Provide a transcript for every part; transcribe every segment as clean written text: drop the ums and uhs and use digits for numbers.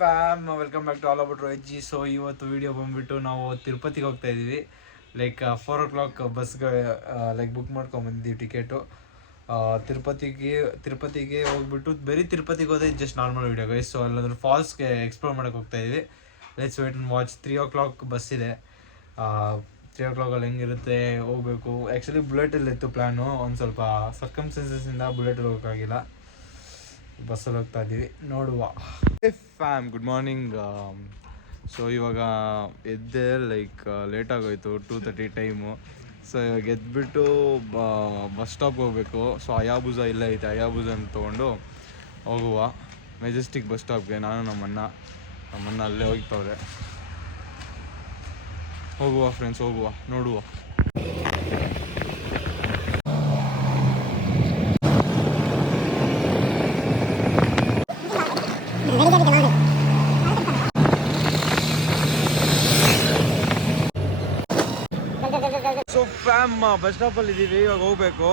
Fam welcome back to all about Rohit. So ಇವತ್ತು video ಬಂದ್ಬಿಟ್ಟು ನಾವು ತಿರುಪತಿಗೆ ಹೋಗ್ತಾ ಇದ್ದೀವಿ. ಲೈಕ್ 4 o'clock ಬಸ್ಗೆ ಬುಕ್ ಮಾಡ್ಕೊಂಬಂದಿದ್ದೀವಿ ಟಿಕೆಟು. ತಿರುಪತಿಗೆ ಹೋಗ್ಬಿಟ್ಟು ಬರೀ ತಿರುಪತಿಗೆ ಹೋದ್ರೆ just normal video guys. So ಅಲ್ಲಾಂದ್ರೆ ಫಾಲ್ಸ್ಗೆ ಎಕ್ಸ್ಪ್ಲೋರ್ ಮಾಡೋಕೆ ಹೋಗ್ತಾ ಇದ್ದೀವಿ. Let's wait and watch. 3 o'clock bus ಇದೆ. 3 o'clock ಹೆಂಗಿರುತ್ತೆ ಹೋಗಬೇಕು. ಆ್ಯಕ್ಚುಲಿ ಬುಲೆಟಲ್ಲಿ ಇತ್ತು ಪ್ಲ್ಯಾನು. ಒಂದು ಸ್ವಲ್ಪ ಸರ್ಕಮ್ಸ್ಟೆನ್ಸಸ್ಸಿಂದ ಬುಲೆಟಲ್ಲಿ ಹೋಗೋಕ್ಕಾಗಿಲ್ಲ, ಬಸ್ಸಲ್ಲಿ ಹೋಗ್ತಾ ಇದ್ದೀವಿ. ನೋಡುವ. Fam good morning. ಸೊ ಇವಾಗ ಎದ್ದೆ ಲೇಟ್ ಆಗೋಯ್ತು, 2:30 ಟೈಮು. ಸೊ ಇವಾಗ ಎದ್ಬಿಟ್ಟು ಬಸ್ ಸ್ಟಾಪ್ಗೆ ಹೋಗಬೇಕು. ಸೊ ಹಯಾಬುಸ ಇಲ್ಲೇ ಐತೆ, ಹಯಾಬುಸನ ತೊಗೊಂಡು ಹೋಗುವ ಮೆಜೆಸ್ಟಿಕ್ ಬಸ್ ಸ್ಟಾಪ್ಗೆ. ನಾನು ನಮ್ಮಣ್ಣ ಅಲ್ಲೇ ಹೋಗ್ತವ್ರೆ. ಹೋಗುವ ಫ್ರೆಂಡ್ಸ್, ಹೋಗುವ, ನೋಡುವ. ಸೊ ಫ್ಯಾಮ್ ಬಸ್ ಸ್ಟಾಪಲ್ಲಿ ಇದ್ದೀವಿ, ಇವಾಗ ಹೋಗ್ಬೇಕು.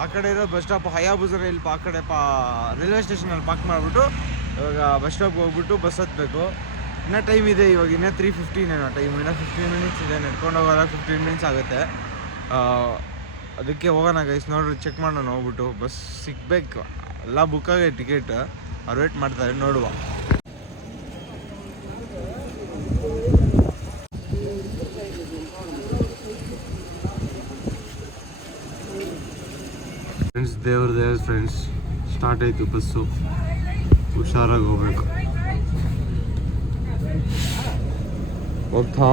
ಆ ಕಡೆ ಇರೋ ಬಸ್ ಸ್ಟಾಪ್ ಹಯಾಬುಸನ ಇಲ್ಲಿ ಆ ಕಡೆ ರೈಲ್ವೆ ಸ್ಟೇಷನಲ್ಲಿ ಪಾರ್ಕ್ ಮಾಡಿಬಿಟ್ಟು ಇವಾಗ ಬಸ್ ಸ್ಟಾಪ್ಗೆ ಹೋಗ್ಬಿಟ್ಟು ಬಸ್ ಹತ್ತಬೇಕು. ಇನ್ನೂ ಟೈಮ್ ಇದೆ, ಇವಾಗ ಇನ್ನೂ 3:15 ಏನೋ ಟೈಮ್. ಇನ್ನೂ 15 ಮಿನಿಟ್ಸ್ ಇದೆ. ನಡ್ಕೊಂಡು ಹೋಗೋಲ್ಲ 15 ಮಿನಿಟ್ಸ್ ಆಗುತ್ತೆ. ಅದಕ್ಕೆ ಹೋಗೋಣ ಗೈಸ್. ನೋಡ್ರಿ, ಚೆಕ್ ಮಾಡೋಣ ಹೋಗ್ಬಿಟ್ಟು. ಬಸ್ ಸಿಗ್ಬೇಕು, ಎಲ್ಲ ಬುಕ್ ಆಗೈತೆ ಟಿಕೆಟ್. ಅವ್ರು ವೇಟ್ ಮಾಡ್ತಾರೆ, ನೋಡುವ. ಫ್ರೆಂಡ್ಸ್, ದೇವ್ರ ಫ್ರೆಂಡ್ಸ್, ಸ್ಟಾರ್ಟ್ ಆಯಿತು ಬಸ್ಸು. ಹುಷಾರಾಗಿ ಹೋಗ್ಬೇಕು. ಹೋಗ್ತಾ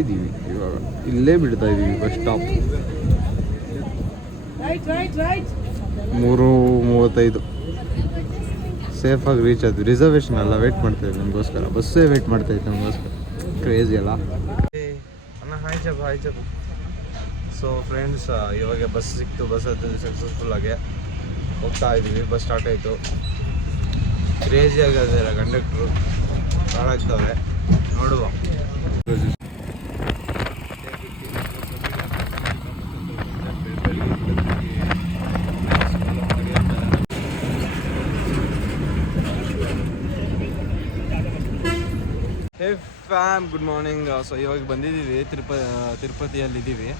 ಇದ್ದೀವಿ, ಇವಾಗ ಇಲ್ಲೇ ಬಿಡ್ತಾ ಇದ್ದೀವಿ ಬಸ್ ಸ್ಟಾಪ್. 3:35 ಸೇಫಾಗಿ ರೀಚ್ ಆದ್ವಿ. ರಿಸರ್ವೇಷನ್ ಅಲ್ಲ, ವೇಟ್ ಮಾಡ್ತಾ ಇದ್ವಿ ನಮಗೋಸ್ಕರ. ಬಸ್ಸೇ ವೇಟ್ ಮಾಡ್ತಾ ಇತ್ತು ನಮಗೋಸ್ಕರ. ಕ್ರೇಜಿ ಅಲ್ಲ ಅಣ್ಣ. ಹಾಯ್ ಚಪ್ಪ. ಸೊ ಫ್ರೆಂಡ್ಸ್, ಇವಾಗ ಬಸ್ ಸಿಕ್ತು. ಬಸ್ ಹತ್ತಿದ್ದು ಸಕ್ಸಸ್ಫುಲ್ಲಾಗಿ ಹೋಗ್ತಾ ಇದ್ದೀವಿ. ಬಸ್ ಸ್ಟಾರ್ಟ್ ಆಯಿತು. ಕ್ರೇಜಿ ಆಗೋದಿಲ್ಲ, ಕಂಡಕ್ಟ್ರು ಹಾಳಾಗ್ತವೆ. ನೋಡುವ. ಹೇ ಫ್ಯಾಮ್ ಗುಡ್ ಮಾರ್ನಿಂಗ್. ಸೊ ಇವಾಗ ಬಂದಿದ್ದೀವಿ, ತಿರುಪತಿಯಲ್ಲಿದ್ದೀವಿ.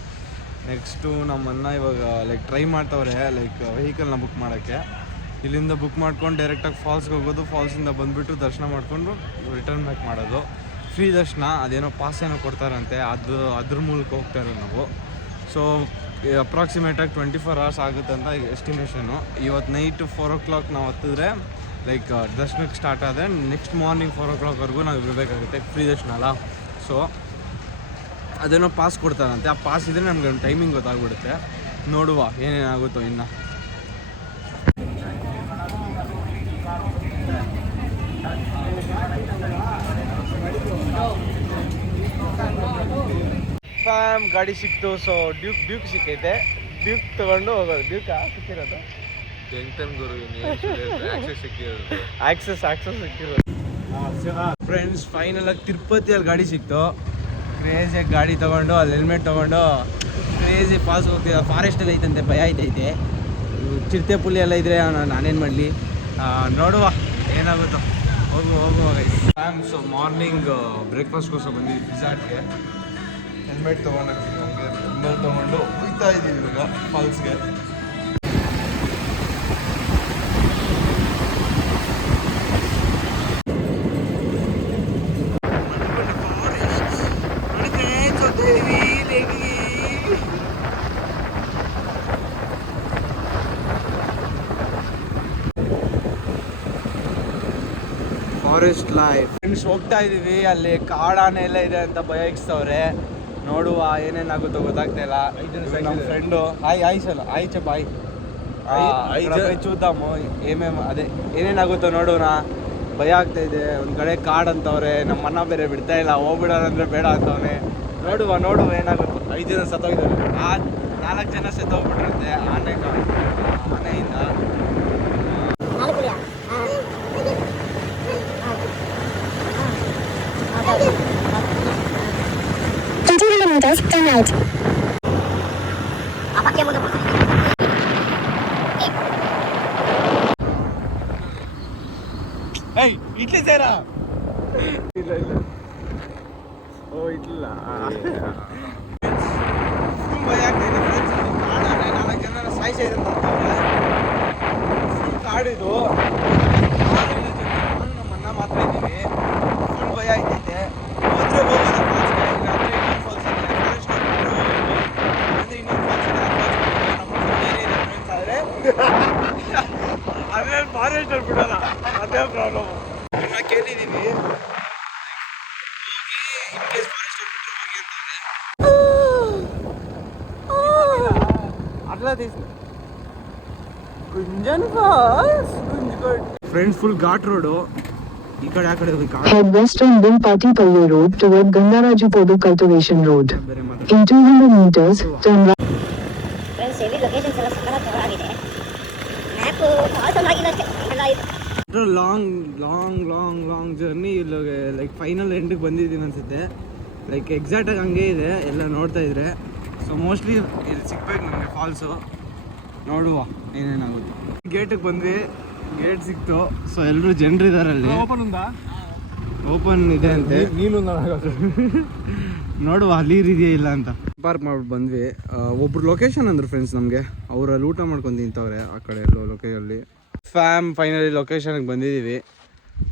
ನೆಕ್ಸ್ಟು ನಮ್ಮನ್ನ ಇವಾಗ ಟ್ರೈ ಮಾಡ್ತವ್ರೆ ವೆಹಿಕಲ್ನ ಬುಕ್ ಮಾಡೋಕ್ಕೆ. ಇಲ್ಲಿಂದ ಬುಕ್ ಮಾಡ್ಕೊಂಡು ಡೈರೆಕ್ಟಾಗಿ ಫಾಲ್ಸ್ಗೆ ಹೋಗೋದು. ಫಾಲ್ಸಿಂದ ಬಂದುಬಿಟ್ಟು ದರ್ಶನ ಮಾಡಿಕೊಂಡು ರಿಟರ್ನ್ ಬ್ಯಾಕ್ ಮಾಡೋದು. ಫ್ರೀ ದರ್ಶನ, ಅದೇನೋ ಪಾಸ್ ಏನೋ ಕೊಡ್ತಾರಂತೆ, ಅದ್ರ ಮೂಲಕ ಹೋಗ್ತಾ ಇರೋದು ನಾವು. ಸೊ ಅಪ್ರಾಕ್ಸಿಮೇಟಾಗಿ 24 hours ಆಗುತ್ತೆ ಅಂತ ಎಸ್ಟಿಮೇಷನು. ಇವತ್ತು ನೈಟ್ 4 o'clock ನಾವು ಹತ್ತಿದ್ರೆ ದರ್ಶನಕ್ಕೆ ಸ್ಟಾರ್ಟ್ ಆದರೆ ನೆಕ್ಸ್ಟ್ ಮಾರ್ನಿಂಗ್ 4 o'clockವರೆಗೂ ನಾವು ಇರಬೇಕಾಗುತ್ತೆ. ಫ್ರೀ ದರ್ಶನ ಅಲ್ಲ. ಸೊ ಅದೇನೋ ಪಾಸ್ ಕೊಡ್ತಾರಂತೆ. ಆ ಪಾಸ್ ಇದ್ದರೆ ನಮ್ಗೆ ಒಂದು ಟೈಮಿಂಗ್ ಗೊತ್ತಾಗ್ಬಿಡುತ್ತೆ. ನೋಡುವ ಏನೇನಾಗುತ್ತೋ ಇನ್ನು. ಫ್ಯಾಮ್ ಗಾಡಿ ಸಿಕ್ತು. So Duke ಸಿಕ್ಕೈತೆ. ಡ್ಯೂಕ್ ತೊಗೊಂಡು ಹೋಗೋದು. ಡ್ಯೂಕಾ ಸಿಕ್ಕಿರೋದು? ಆಕ್ಸೆಸ್ ಸಿಕ್ಕಿರೋದು. ಫ್ರೆಂಡ್ಸ್, ಫೈನಲಾಗಿ ತಿರುಪತಿಯಲ್ಲಿ ಗಾಡಿ ಸಿಕ್ತು. ಕ್ರೇಜಿಯಾಗಿ ಗಾಡಿ ತೊಗೊಂಡು ಅಲ್ಲಿ ಹೆಲ್ಮೆಟ್ ತೊಗೊಂಡು ಕ್ರೇಜಿ ಫಾಲ್ಸ್ ಹೋಗ್ತಿದ್ದ. ಫಾರೆಸ್ಟಲ್ಲಿ ಐತಂತೆ, ಭಯ ಐತೆ. ಚಿರತೆ ಪುಲಿ ಎಲ್ಲ ಇದ್ರೆ ನಾನೇನು ಮಾಡಲಿ. ನೋಡುವ ಏನಾಗುತ್ತೋ. ಹೋಗುವ ಗೈಸ್. ಸೊ ಮಾರ್ನಿಂಗ್ ಬ್ರೇಕ್ಫಾಸ್ಟ್ಗೋಸ್ಕರ ಬಂದಿದ್ವಿ ಪಿಜ್ಜಾಟ್ಗೆ. ಹೆಲ್ಮೆಟ್ ತೊಗೊಂಡಿರ್ತೀವಿ. ನಮಗೆ ಹೆಲ್ಮೆಟ್ ತೊಗೊಂಡು ಹೋಗ್ತಾ ಇದ್ದೀವಿ ಇವಾಗ ಫಾಲ್ಸ್ಗೆ. Forest life friends. ಹೋಗ್ತಾ ಇದ್ದೀವಿ. ಅಲ್ಲಿ ಕಾಡಾನೆ ಎಲ್ಲ ಇದೆ ಅಂತ ಭಯ ಇಕ್ಸ್ತವ್ರೆ. ನೋಡುವ ಏನೇನಾಗುತ್ತೋ ಗೊತ್ತಾಗ್ತಾ ಇಲ್ಲ. ನಮ್ಮ ಫ್ರೆಂಡು ಹಾಯ್ ಚಪ್ಪ ಚೂದ್ದಾಮು ಅದೇ ಏನೇನಾಗುತ್ತೋ ನೋಡೋಣ. ಭಯ ಆಗ್ತಾ ಇದೆ. ಒಂದು ಕಡೆ ಕಾಡು ಅಂತವ್ರೆ. ನಮ್ಮ ಅಣ್ಣ ಬೇರೆ ಬಿಡ್ತಾ ಇಲ್ಲ. ಹೋಗ್ಬಿಡೋಣ ಅಂದರೆ ಬೇಡ ಅಂತವನೆ. ನೋಡುವ ಏನಾಗುತ್ತೋ. 5 ಜನ ಸತ್ತೋಗಿದ್ದಾರೆ. 4 ಜನ ಸತ್ತೋಗ್ಬಿಟ್ರಂತೆ ಆನೆಯಿಂದ. Turn right. ಇಡ್ಲಿ ಸೇರಾ ಇಲ್ಲ ಇಲ್ಲ ಓ ಇಲ್ಲ ಭಯ ಆಗ್ತಾಯಿದೆ ಫ್ರೆಂಡ್ಸ್. ಕಾಡಾನೆ 4 ಜನ ಸಾಯಿಸಿದ್ರು ಫುಲ್ ಕಾಡಿದು. ನಾನು ನಮ್ಮ ಅಣ್ಣ ಮಾತ್ರ ಇದ್ದೀವಿ. ಫುಲ್ ಭಯ ಆಗ್ತೈತೆ. ಹೋದ್ರೆ ಹೋಗೋದು ಫಾಲ್ಸ್ಗೆ, ಇಲ್ಲಾಂದ್ರೆ ಇನ್ನೊಂದು ಫಾಲ್ಸ್ ಇದೆ ಫಾರೆಸ್ಟ್ ಅಂದರೆ ಇನ್ನೊಂದು ಫಾಲ್ಸ್ ಇದೆ. ನಮ್ಮ ಏರಿಯಾ ಇದೆ ಫ್ರೆಂಡ್ಸ್. ಆದರೆ ಅದ್ರಲ್ಲಿ ಫಾರೆಸ್ಟಲ್ಲಿ ಬಿಡೋಲ್ಲ, ಅದೇ ಪ್ರಾಬ್ಲಮ್. ನಾವು ಕೇಳಿದ್ದೀವಿ ಫ್ರೆಂಡ್ಸ್. Full ghat road. ಈ ಕಡೆ ಆ ಕಡೆ Head west on Bimpatipalli Road toward Gangarajupadu Cultivation Road. In 200 meters, turn right. Friends ಎಲ್ಲಿ ಲೊಕೇಶನ್ಸ್ ಎಲ್ಲ ಸಕ್ಕತ್ತಾಗಿದೆ. ಮ್ಯಾಪು ಆಸಮ್ ಆಗಿಲ್ಲ ಅಷ್ಟೇ ಎಲ್ಲ ಇದೆ. Long journey. ಇಲ್ಲ ಲೈಕ್ ಫೈನಲ್ ಎಂಡಿಗೆ ಬಂದಿದ್ದೀನಿ ಅನ್ಸುತ್ತೆ. ಲೈಕ್ ಎಕ್ಸಾಕ್ಟಾಗಿ ಹಂಗೆ ಇದೆ ಎಲ್ಲ ನೋಡ್ತಾ ಇದ್ರೆ. ಸೊ ಮೋಸ್ಟ್ಲಿ ಇಲ್ಲಿ ಸಿಗ್ಬೇಕು ನಮಗೆ ಫಾಲ್ಸು. ನೋಡುವ ಏನೇನಾಗುತ್ತೆ. ಗೇಟಿಗೆ ಬಂದ್ವಿ, ಗೇಟ್ ಸಿಕ್ತು. ಸೊ ಎಲ್ಲರೂ ಜನರು ಇದ್ದಾರೆ ಅಲ್ಲಿ. ಓಪನ್ ಇದೆ ಅಂತೆ. ನೀನು ನೋಡುವ ನೀರಿದೆಯಾ ಇಲ್ಲ ಅಂತ. ಪಾರ್ಕ್ ಮಾಡ್ಬಿಟ್ಟು ಬಂದ್ವಿ. ಒಬ್ರು ಲೊಕೇಶನ್ ಅಂದರು ಫ್ರೆಂಡ್ಸ್ ನಮಗೆ. ಅವರಲ್ಲಿ ಊಟ ಮಾಡ್ಕೊಂಡು ತಿಂತವ್ರೆ ಆ ಕಡೆ ಎಲ್ಲೋ ಲೊಕೇಶನಲ್ಲಿ. ಫೈನಲಿ ಲೊಕೇಶನ್ಗೆ ಬಂದಿದ್ದೀವಿ.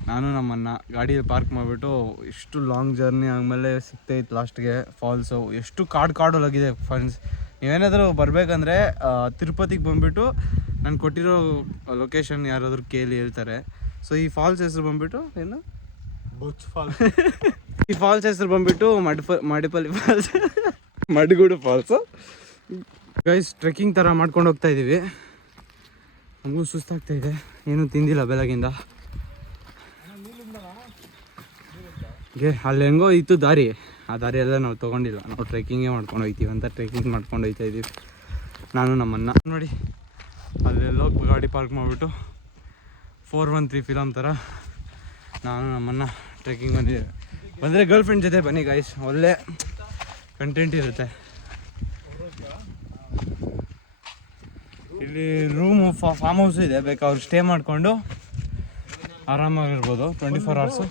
ನಾನು ನಮ್ಮನ್ನ ಗಾಡಿಯಲ್ಲಿ ಪಾರ್ಕ್ ಮಾಡಿಬಿಟ್ಟು ಇಷ್ಟು ಲಾಂಗ್ ಜರ್ನಿ ಆದಮೇಲೆ ಸಿಗ್ತೈತೆ ಲಾಸ್ಟ್ಗೆ ಫಾಲ್ಸು. ಎಷ್ಟು ಕಾಡೋಲಾಗಿದೆ ಫ್ರೆಂಡ್ಸ್. ನೀವೇನಾದರೂ ಬರಬೇಕಂದ್ರೆ ತಿರುಪತಿಗೆ ಬಂದುಬಿಟ್ಟು ನಾನು ಕೊಟ್ಟಿರೋ ಲೊಕೇಶನ್ ಯಾರಾದರೂ ಕೇಳಿ ಹೇಳ್ತಾರೆ. ಸೊ ಈ ಫಾಲ್ಸ್ ಹೆಸರು ಬಂದುಬಿಟ್ಟು ಏನು ಬೊಚ್ ಫಾಲ್ಸ್. ಈ ಫಾಲ್ಸ್ ಹೆಸರು ಬಂದುಬಿಟ್ಟು ಮಡಿಪಲ್ಲಿ ಫಾಲ್ಸ್, ಮಡಗೂಡು ಫಾಲ್ಸು. ಗೈಸ್ ಟ್ರೆಕ್ಕಿಂಗ್ ಥರ ಮಾಡ್ಕೊಂಡು ಹೋಗ್ತಾ ಇದ್ದೀವಿ. ನಮಗೂ ಸುಸ್ತಾಗ್ತಾಯಿದೆ, ಏನೂ ತಿಂದಿಲ್ಲ ಬೆಳಗಿಂದ. ಅಲ್ಲಿ ಹೆಂಗೋ ಇತ್ತು ದಾರಿ, ಆ ದಾರಿ ಎಲ್ಲ ನಾವು ತೊಗೊಂಡಿಲ್ಲ. ನಾವು ಟ್ರೆಕ್ಕಿಂಗೇ ಮಾಡ್ಕೊಂಡು ಹೋಗ್ತೀವಿ ಅಂತ ಟ್ರೆಕ್ಕಿಂಗ್ ಮಾಡ್ಕೊಂಡು ಹೋಗ್ತಾ ಇದ್ದೀವಿ ನಾನು ನಮ್ಮನ್ನ. ನೋಡಿ ಅಲ್ಲೆಲ್ಲೋ ಗಾಡಿ ಪಾರ್ಕ್ ಮಾಡಿಬಿಟ್ಟು 413 ಫಿಲಮ್ ಥರ ನಾನು ನಮ್ಮನ್ನ ಟ್ರೆಕ್ಕಿಂಗ್ ಬಂದಿದ್ದೇವೆ. ಬಂದರೆ ಗರ್ಲ್ ಫ್ರೆಂಡ್ ಜೊತೆ ಬನ್ನಿ ಗೈಸ್, ಒಳ್ಳೆ ಕಂಟೆಂಟ್ ಇರುತ್ತೆ. ಇಲ್ಲಿ ರೂಮು ಫಾರ್ಮ್ ಹೌಸ್ ಇದೆ, ಬೇಕಾದ್ರೆ ಸ್ಟೇ ಮಾಡಿಕೊಂಡು ಆರಾಮಾಗಿರ್ಬೋದು 24 ಅವರ್ಸು.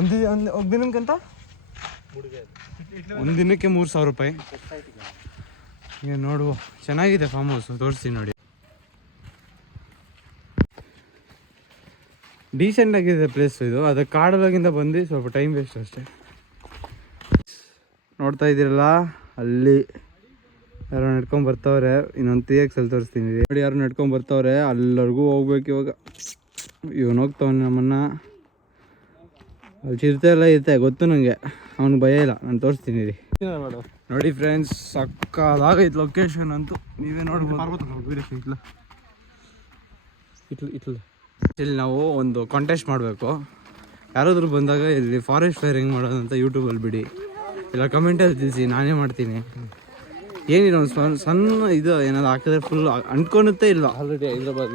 ಒಂದು ದಿನಕ್ಕಂತ ಒಂದು ದಿನಕ್ಕೆ 3,000 ರೂಪಾಯಿ. ಈಗ ನೋಡುವ, ಚೆನ್ನಾಗಿದೆ ಫಾರ್ಮ್ ಹೌಸು, ತೋರಿಸ್ತೀನಿ ನೋಡಿ. ಡೀಸೆಂಟ್ ಆಗಿದೆ ಪ್ಲೇಸ್ ಇದು. ಅದು ಕಾಡಲಾಗಿಂದ ಬಂದು ಸ್ವಲ್ಪ ಟೈಮ್ ವೇಸ್ಟ್ ಅಷ್ಟೇ. ನೋಡ್ತಾ ಇದ್ದೀರಲ್ಲ, ಅಲ್ಲಿ ಯಾರೋ ನಡ್ಕೊಂಡು ಬರ್ತವ್ರೆ. ಇನ್ನೊಂದು 3x ಅಲ್ಲಿ ತೋರಿಸ್ತೀನಿ ನೋಡಿ. ಯಾರು ನಡ್ಕೊಂಡು ಬರ್ತವ್ರೆ, ಅಲ್ಲರಿಗೂ ಹೋಗ್ಬೇಕು ಇವಾಗ. ಇವನು ಹೋಗ್ತಾವನೆ ನಮ್ಮನ್ನ. ಅಲ್ಲಿ ಚಿರತೆ ಎಲ್ಲ ಇರುತ್ತೆ ಗೊತ್ತು ನನಗೆ, ಅವ್ನಿಗೆ ಭಯ ಇಲ್ಲ. ನಾನು ತೋರಿಸ್ತೀನಿ ರೀ. ನೋಡಿ ಫ್ರೆಂಡ್ಸ್, ಸಕ್ಕದಾಗೈತೆ ಲೊಕೇಶನ್ ಅಂತೂ. ನೀವೇ ನೋಡ್ಬೋದು. ಇಲ್ಲಿ ನಾವು ಒಂದು ಕಾಂಟೆಸ್ಟ್ ಮಾಡಬೇಕು. ಯಾರಾದರೂ ಬಂದಾಗ ಇಲ್ಲಿ ಫಾರೆಸ್ಟ್ ಫೈರ್ ಹೆಂಗೆ ಮಾಡೋದು ಅಂತ ಯೂಟ್ಯೂಬಲ್ಲಿ ಬಿಡಿ, ಇಲ್ಲ ಕಮೆಂಟಲ್ಲಿ ತಿಳಿಸಿ, ನಾನೇ ಮಾಡ್ತೀನಿ. ಏನಿಲ್ಲ ಒಂದು ಸಣ್ಣ ಇದು ಏನಾದ್ರು ಹಾಕಿದ್ರೆ ಫುಲ್ ಅಂಟ್ಕೊಳುತ್ತೆ. ಇಲ್ಲ ಆಲ್ರೆಡಿ ಹೈದ್ರಾಬಾದ್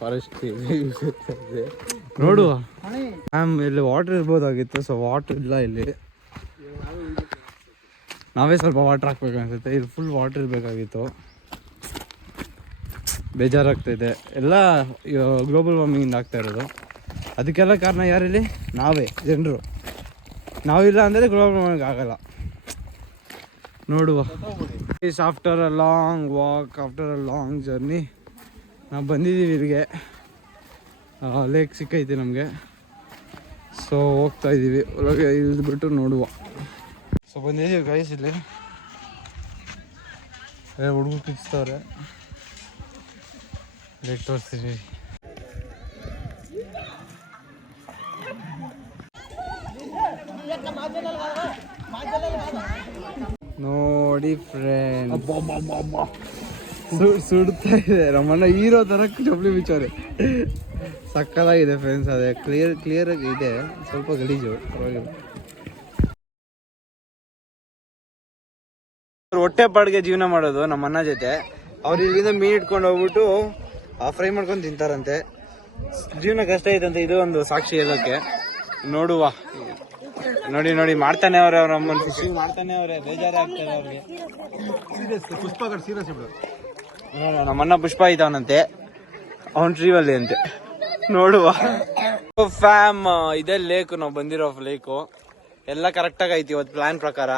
ಫಾರೆಸ್ಟ್ ನೋಡುವ. ಇಲ್ಲಿ ವಾಟರ್ ಇರ್ಬೋದಾಗಿತ್ತು, ಸೊ ವಾಟರ್ ಇಲ್ಲ ಇಲ್ಲಿ. ನಾವೇ ಸ್ವಲ್ಪ ವಾಟರ್ ಹಾಕ್ಬೇಕು ಅನ್ಸುತ್ತೆ. ಇಲ್ಲಿ ಫುಲ್ ವಾಟರ್ ಇರಬೇಕಾಗಿತ್ತು. ಬೇಜಾರಾಗ್ತಾಯಿದೆ. ಎಲ್ಲ ಗ್ಲೋಬಲ್ ವಾರ್ಮಿಂಗ್ ಆಗ್ತಾ ಇರೋದು. ಅದಕ್ಕೆಲ್ಲ ಕಾರಣ ಯಾರಿಲ್ಲಿ? ನಾವೇ ಜನರು. ನಾವಿಲ್ಲ ಅಂದರೆ ಗ್ಲೋಬಲ್ ವಾರ್ಮಿಂಗ್ ಆಗಲ್ಲ. ನೋಡುವ. After a long walk, after a long journey ನಾವು ಬಂದಿದ್ದೀವಿ ಇಲ್ಲಿಗೆ. ಲೇಕ್ ಸಿಕ್ಕೈತಿ ನಮಗೆ. ಸೊ ಹೋಗ್ತಾ ಇದ್ದೀವಿ ಒಳಗೆ ಇಳಿದ್ಬಿಟ್ಟು ನೋಡುವ. ಸೊ ಬಂದಿದ್ದೀವಿ ಗೈಸ್. ಇಲ್ಲಿ ಹುಡುಗರು ಕಿಚ್ತವ್ರೆ. ಲೇಕ್ ತೋರಿಸ್ತೀವಿ. ನೋಡಿ ಫ್ರೆಂಡ್, ಸುಡ್ತಾ ಇದೆ. ನಮ್ಮನ್ನ ಹೀರೋ ತರ ಚಪ್ಪಲಿ ಬಿಚ್ಚವ್ರೆ. ಸಕ್ಕದಾಗಿದೆ ಫ್ರೆಂಡ್ಸ್. ಅದೇ ಕ್ಲಿಯರ್ ಆಗಿ ಇದೆ, ಸ್ವಲ್ಪ ಗಲೀಜು, ಪರವಾಗಿಲ್ಲ. ಹೊಟ್ಟೆ ಪಾಡ್ಗೆ ಜೀವನ ಮಾಡೋದು ನಮ್ಮನ್ನ ಜೊತೆ. ಅವ್ರು ಇಲ್ಲಿಂದ ಮೀನ್ ಇಟ್ಕೊಂಡು ಹೋಗ್ಬಿಟ್ಟು ಫ್ರೈ ಮಾಡ್ಕೊಂಡು ತಿಂತಾರಂತೆ. ಜೀವನ ಕಷ್ಟ ಐತಂತೆ. ಇದು ಒಂದು ಸಾಕ್ಷಿ ಹೇಳೋಕ್ಕೆ. ನೋಡುವ. ನೋಡಿ ಮಾಡ್ತಾನೆ ಅವ್ರೆ, ಅವ್ರ ಅಮ್ಮನ ಫಿಶಿಂಗ್ ಮಾಡ್ತಾನೆ ಅವ್ರೆ. ಬೇಜಾರೇ ಆಗ್ತಾರೆ ಅವ್ರಿಗೆ. ನಮ್ಮನ್ನ ಪುಷ್ಪ ಇದ್ದಾವನಂತೆ, ಅವನ್ ಟ್ರೀವಲ್ಲಿ ಅಂತೆ. ನೋಡುವ. ಫ್ಯಾಮ್ ಇದೇ ಲೇಕು, ನಾವು ಬಂದಿರೋ ಲೇಕು ಎಲ್ಲ ಕರೆಕ್ಟಾಗಿ ಐತಿ ಇವತ್ತು ಪ್ಲಾನ್ ಪ್ರಕಾರ.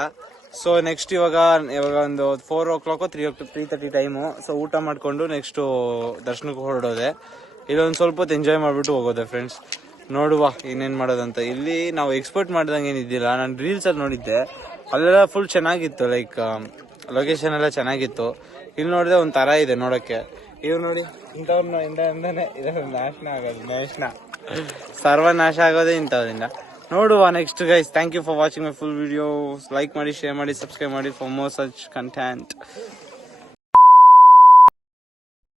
ಸೊ ನೆಕ್ಸ್ಟ್ ಇವಾಗ ಒಂದು 4 o'clock 3:30 ಟೈಮು. ಸೊ ಊಟ ಮಾಡ್ಕೊಂಡು ನೆಕ್ಸ್ಟ್ ದರ್ಶನಕ್ಕೆ ಹೊರಡೋದೆ. ಇಲ್ಲೊಂದು ಸ್ವಲ್ಪ ಹೊತ್ತು ಎಂಜಾಯ್ ಮಾಡ್ಬಿಟ್ಟು ಹೋಗೋದೆ ಫ್ರೆಂಡ್ಸ್. ನೋಡುವ ಇನ್ನೇನು ಮಾಡೋದಂತ. ಇಲ್ಲಿ ನಾವು ಎಕ್ಸ್ಪೆಕ್ಟ್ ಮಾಡ್ದಂಗೆ ಏನಿದ್ದಿಲ್ಲ. ನಾನು ರೀಲ್ಸಲ್ಲಿ ನೋಡಿದ್ದೆ, ಅಲ್ಲೆಲ್ಲ ಫುಲ್ ಚೆನ್ನಾಗಿತ್ತು, ಲೈಕ್ ಲೊಕೇಶನ್ ಎಲ್ಲ ಚೆನ್ನಾಗಿತ್ತು. ಇಲ್ಲಿ ನೋಡಿದ್ರೆ ಒಂದು ಥರ ಇದೆ ನೋಡೋಕ್ಕೆ. ಇವ್ ನೋಡಿ ಇಂಥವ್ರನ್ನೇ ಇದರ ನಾಶನ ಆಗೋದು, ಸರ್ವನಾಶ ಆಗೋದೇ ಇಂಥವ್ರಿಂದ. ನೋಡುವ next guys. Thank you for watching my full video. Like ಮಾಡಿ, ಶೇರ್ ಮಾಡಿ, ಸಬ್ಸ್ಕ್ರೈಬ್ ಮಾಡಿ ಫಾರ್ ಮೋರ್ ಸಚ್ ಕಂಟೆಂಟ್.